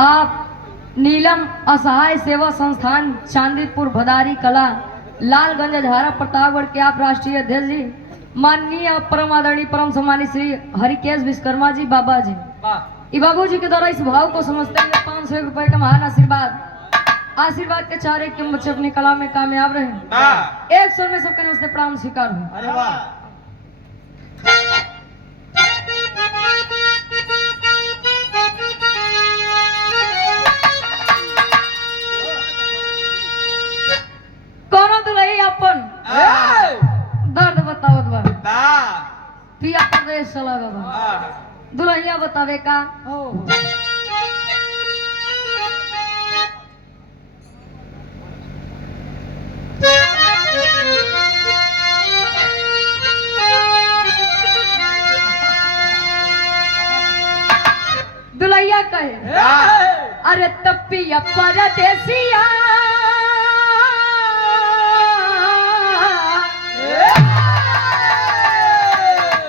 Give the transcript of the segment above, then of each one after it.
आप नीलम असहाय सेवा संस्थान चांदीपुर भदारी कला लालगंज झारा प्रतापगढ़ के आप राष्ट्रीय अध्यक्ष जी माननीय परम आदरणीय परम सम्मानित श्री हरिकेश विश्वकर्मा जी बाबा जी बाबू जी के द्वारा इस भाव को समझते हुए 500 रुपए का महान आशीर्वाद के चारे के बच्चे अपनी कला में कामयाब रहे। एक स्वर में सबके नमस्ते प्रणाम स्वीकार हो। कौन दुलही अपन दर्द बतावत बा पिया प्रदेश चला बाबा दुल्हिया बतावे का दुल्हिया कहे अरे तपिया परदेसिया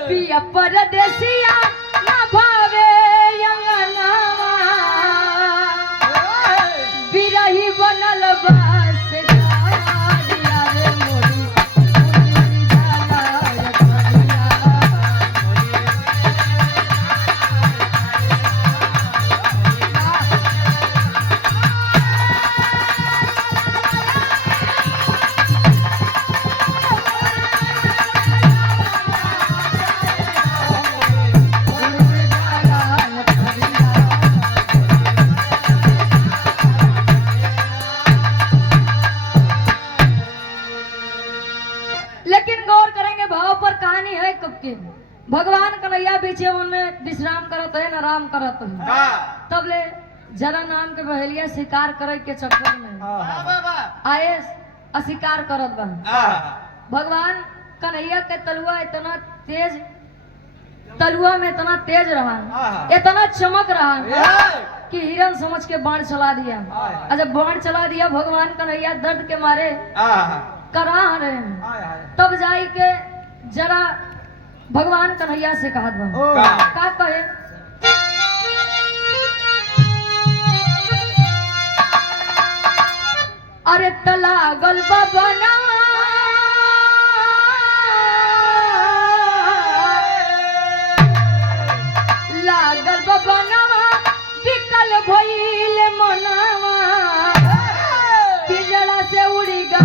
पिया परदेसिया ना भावे अंगनावा बिरही बनल बस गाड़िया रे मोरी जाला भगवान कन्हैया पीछे उनमें विश्राम करत है आराम करत है तब ले जरा नाम के बहेलिया शिकार करे के चक्कर में आए अशिकार करत बा। भगवान कन्हैया के तलुआ इतना तेज तलुआ में इतना तेज रहा इतना चमक रहा कि हिरन समझ के बाण चला दिया। और जब बाण चला दिया भगवान कन्हैया दर्द के मारे करा रहे तब जाई के जरा भगवान कन्हैया से कहत बा का कहे अरे तला गल बना लागल बबनवा बिकल भइल मनवा पिजड़ा से उड़ी गा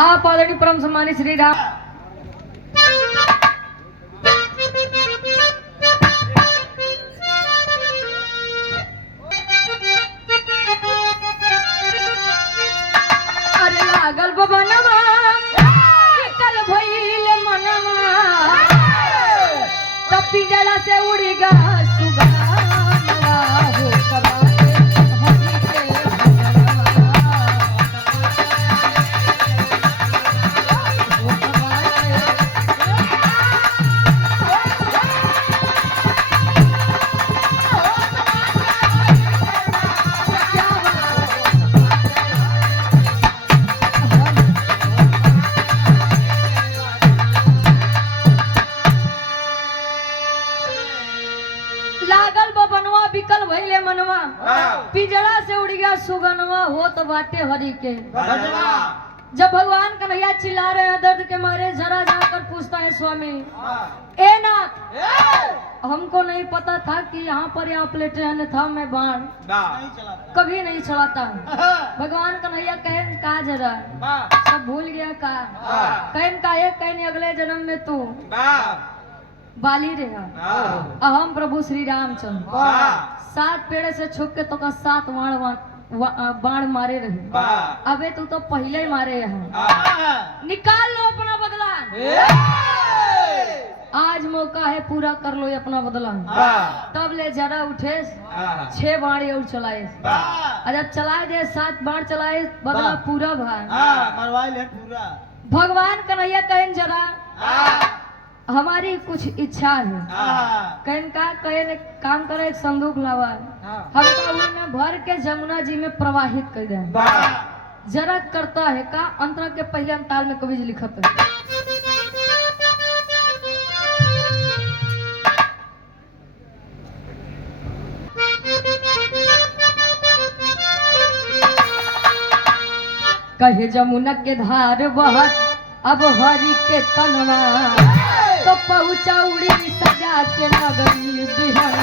आप आदरणीय परम सम्मानित श्री राम अरे लागल बबनवा कल भइल मनवा तब पिजड़ा से उड़ी गा सुगानवा हो कबा पिजड़ा से उड़ गया सुगनवा हो तो बाटे हरि के। जब भगवान कन्हैया चिल्ला रहे हैं दर्द के मारे जरा जाकर पूछता है स्वामी ए नाथ हमको नहीं पता था कि यहाँ पर यहाँ प्लेटे अन्यथा मैं बाण कभी नहीं चलाता। भगवान कन्हैया कहन का जरा सब भूल गया का कहन का एक कहने अगले जन्म में तू बाली रहा अहम प्रभु श्री रामचंद्र 7 पेड़ से छुप के तो का 7 बाण मारे रहे अबे तू तो पहले ही मारे यहाँ निकाल लो अपना बदला आज मौका है पूरा कर लो ये अपना बदला। तब ले जरा उठे 6 बाण और चलाए, जब चलाए दे 7 बाण चलाए बदला पूरा भाई पूरा। भगवान कन्हैया कहन जरा हमारी कुछ इच्छा है, कहन का कहन काम करे एक संदूक लावा हमका में भर के जमुना जी में प्रवाहित कर दे। जरा करता है का अंतरा के पहले अंताल में कवि जी लिखत है कहे जमुना के धार बहत अब हरि के तनवा तो पहुंचा उड़ी सजा के नगरी बिहार।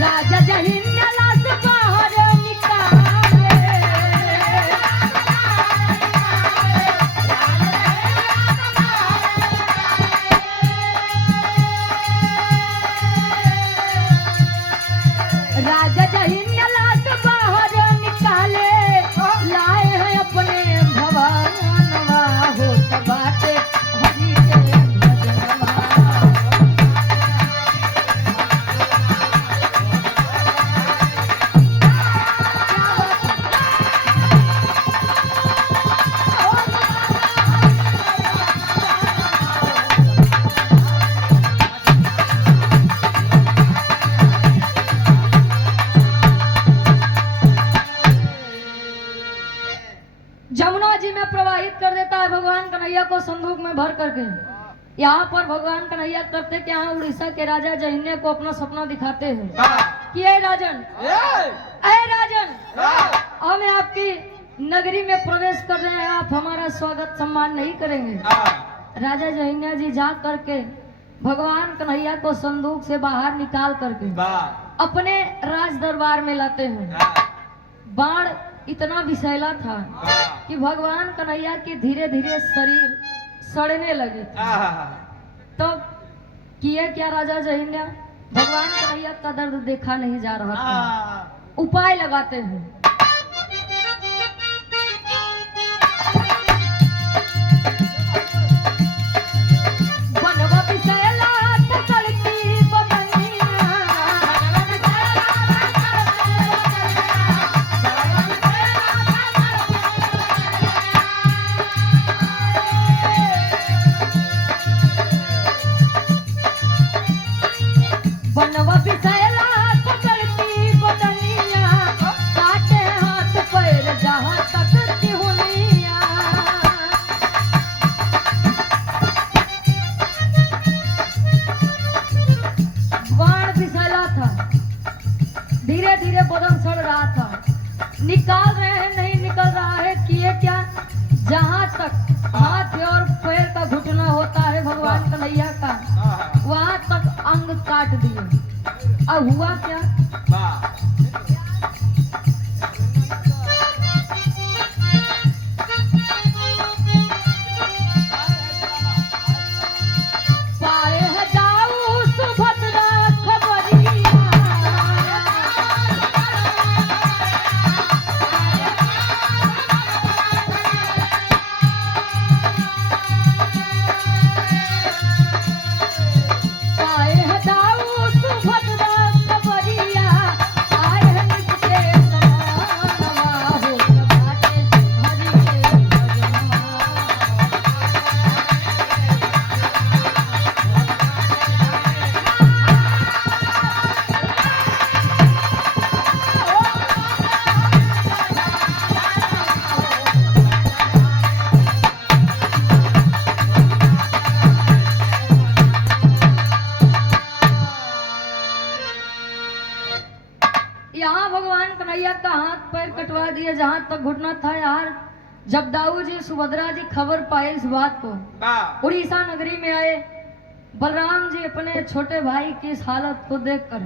राजा जहिन्या लाश बाहर निकाले राजा जहिन्या लाश बाहर निकाले लाए हैं अपने भवनवा हो बाटे हरि के भजनवा। जमुना जी में प्रवाहित कर देता है भगवान कन्हैया को संदूक में भर करके। यहाँ पर भगवान कन्हैया करते कि यहाँ उड़ीसा के राजा जहिन्य को अपना सपना दिखाते हैं कि ए राजन हम आपकी नगरी में प्रवेश कर रहे हैं, आप हमारा स्वागत सम्मान नहीं करेंगे। राजा जहिन्य जी जा करके भगवान कन्हैया को संदूक से बाहर निकाल करके अपने राज दरबार में लाते हैं। बाण इतना विषैला था कि भगवान कन्हैया के धीरे धीरे शरीर सड़ने लगे। तो किए क्या राजा जहिन्या, भगवान कन्हैया का दर्द देखा नहीं जा रहा था, उपाय लगाते हैं। बनवा विषैला तो सड़ती बदनिया बनवा विषैला तो सड़ती बदनिया काटे हाथ पैर जहाँ तक तिहुनिया। बाण विषैला था, धीरे धीरे बदन सड़ रहा था, निकाल रहे हैं नहीं निकल रहा है। किए क्या, जहाँ तक हाथ और पैर का घुटना होता है भगवान कन्हैया का वहाँ तक अंग काट दिए। अब हुआ क्या, पाए है जाऊ सुभद्रा खबरिया पाए है जाऊ सुभद्रा खबरिया आए है निकटे समानवा हो बाटे हरि के भजनवा। यहाँ भगवान कन्हैया का हाथ पैर कटवा दिए जहाँ तक घुटना था। यार जब दाऊ जी सुभद्रा जी खबर पाए इस बात को, उड़ीसा नगरी में आए। बलराम जी अपने छोटे भाई की इस हालत को देखकर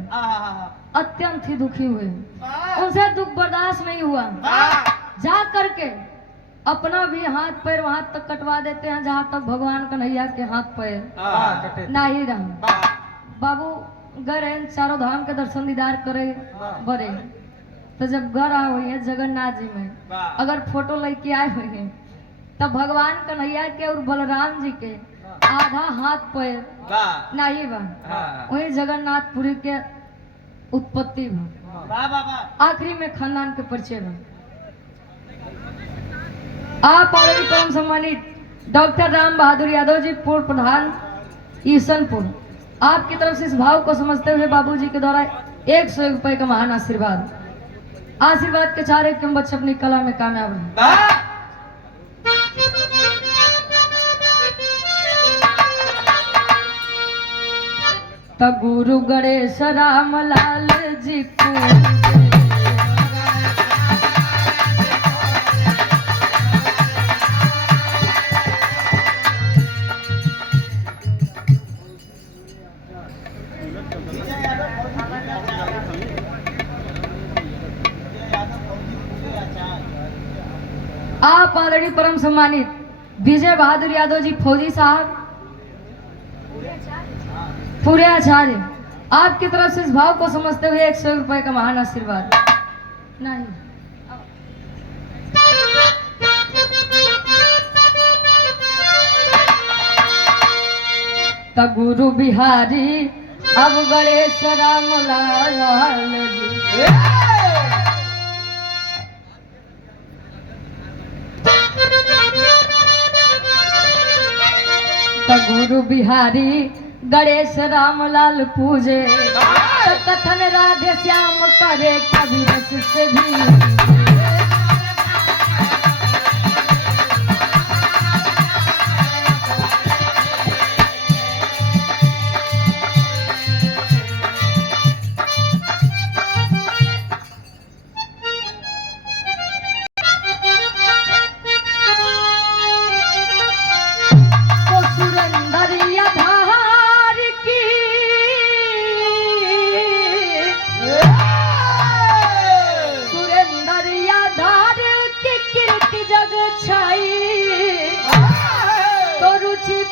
अत्यंत ही दुखी हुए, उनसे दुख बर्दाश्त नहीं हुआ। जा करके अपना भी हाथ पैर वहां तक कटवा देते हैं जहाँ तक भगवान कन्हैया के हाथ पैर ना ही रहा। बाबू गए चारों धाम के दर्शन दीदार करे बरे। तो जब घर आए हुए हैं जगन्नाथ जी में अगर फोटो लेके आए हुए हैं तब भगवान कन्हैया के और बलराम जी के आधा हाथ पैर नहीं बा, वही जगन्नाथपुरी के उत्पत्ति बा, आखिरी में खानदान के परिचय बा। आप और परम सम्मानित डॉक्टर राम बहादुर यादव जी पूर्व प्रधान ईसनपुर, आपकी तरफ से इस भाव को समझते हुए बाबूजी के द्वारा 101 रुपए का महान आशीर्वाद के चारे क्यों बच्चे अपनी कला में कामयाब हैं। त गुरु गणेश राम लाल जी को आप आदरणीय परम सम्मानित विजय बहादुर यादव जी फौजी साहब पूरे आचार्य, आपकी तरफ से इस भाव को समझते हुए 100 रुपए का महान आशीर्वाद नहीं। त गुरु बिहारी अब गणेश राम लाल जी गुरु बिहारी गणेश राम लाल पूजे कथन राधे श्याम करे कभी रस से भी।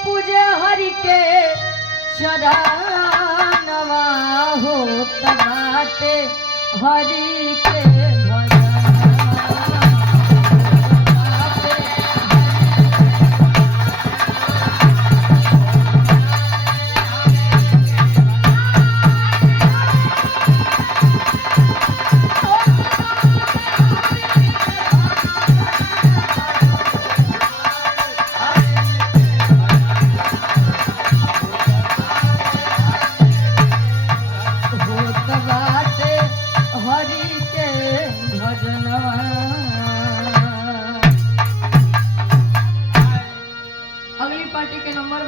पूजे हरि के चरणवा हो तबाटे हरि के